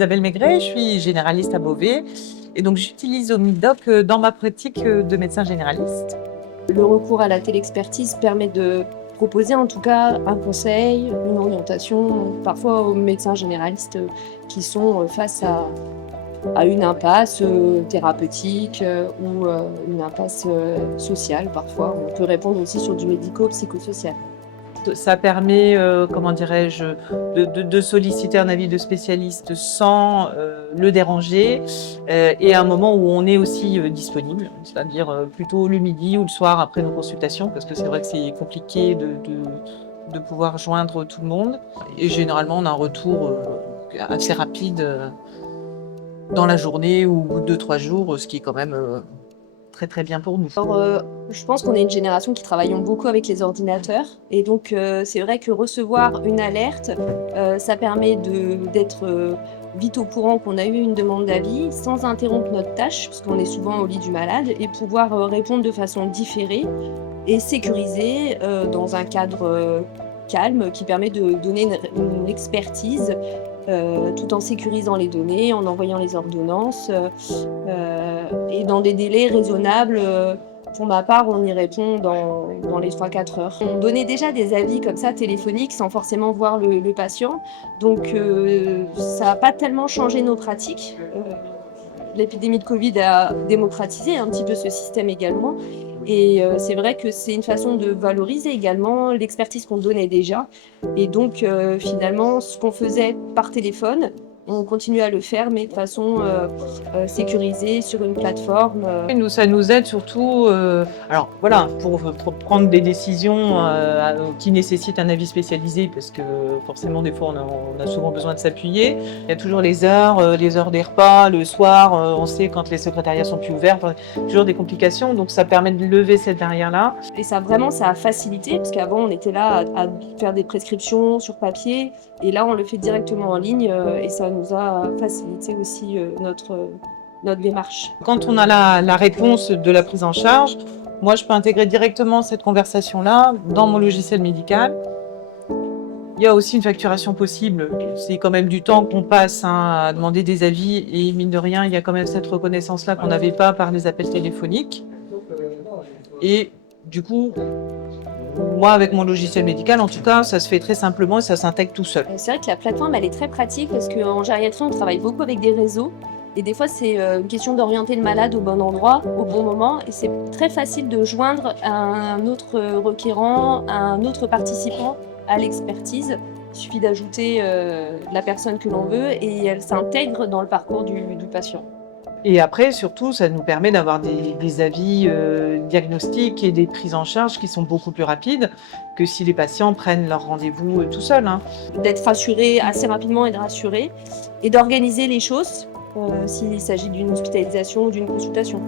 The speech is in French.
Isabelle Maigret, je suis généraliste à Beauvais et donc j'utilise Omidoc dans ma pratique de médecin généraliste. Le recours à la téléexpertise permet de proposer en tout cas un conseil, une orientation, parfois aux médecins généralistes qui sont face à une impasse thérapeutique ou une impasse sociale parfois. On peut répondre aussi sur du médico-psychosocial. Ça permet, comment dirais-je, de solliciter un avis de spécialiste sans le déranger et à un moment où on est aussi disponible, c'est-à-dire plutôt le midi ou le soir après nos consultations, parce que c'est vrai que c'est compliqué de pouvoir joindre tout le monde. Et généralement, on a un retour assez rapide dans la journée ou au bout de 2-3 jours, ce qui est quand même très très bien pour nous. Alors, je pense qu'on est une génération qui travaillons beaucoup avec les ordinateurs et donc c'est vrai que recevoir une alerte, ça permet d'être vite au courant qu'on a eu une demande d'avis sans interrompre notre tâche, parce qu'on est souvent au lit du malade, et pouvoir répondre de façon différée et sécurisée dans un cadre calme qui permet de donner une expertise tout en sécurisant les données, en envoyant les ordonnances et dans des délais raisonnables. Pour ma part, on y répond dans les 3-4 heures. On donnait déjà des avis comme ça téléphoniques sans forcément voir le patient, donc ça n'a pas tellement changé nos pratiques. L'épidémie de Covid a démocratisé un petit peu ce système également. Et c'est vrai que c'est une façon de valoriser également l'expertise qu'on donnait déjà. Et donc finalement, ce qu'on faisait par téléphone, on continue à le faire, mais de façon sécurisée sur une plateforme. Nous, ça nous aide surtout, alors voilà, pour prendre des décisions qui nécessitent un avis spécialisé, parce que forcément des fois on a souvent besoin de s'appuyer. Il y a toujours les heures des repas, le soir, on sait quand les secrétariats sont plus ouverts, enfin, toujours des complications, donc ça permet de lever cette barrière-là. Et ça vraiment, ça a facilité, parce qu'avant on était là à faire des prescriptions sur papier, et là on le fait directement en ligne, et ça nous a facilité aussi notre démarche. Quand on a la réponse de la prise en charge, moi je peux intégrer directement cette conversation-là dans mon logiciel médical. Il y a aussi une facturation possible. C'est quand même du temps qu'on passe à demander des avis et mine de rien, il y a quand même cette reconnaissance-là qu'on n'avait pas par les appels téléphoniques. Et du coup, moi avec mon logiciel médical, en tout cas, ça se fait très simplement et ça s'intègre tout seul. C'est vrai que la plateforme, elle est très pratique parce qu'en gériatrie, on travaille beaucoup avec des réseaux. Et des fois, c'est une question d'orienter le malade au bon endroit, au bon moment. Et c'est très facile de joindre un autre requérant, un autre participant à l'expertise. Il suffit d'ajouter la personne que l'on veut et elle s'intègre dans le parcours du patient. Et après, surtout, ça nous permet d'avoir des avis diagnostiques et des prises en charge qui sont beaucoup plus rapides que si les patients prennent leur rendez-vous tout seuls. D'être rassuré assez rapidement et de rassurer, et d'organiser les choses s'il s'agit d'une hospitalisation ou d'une consultation.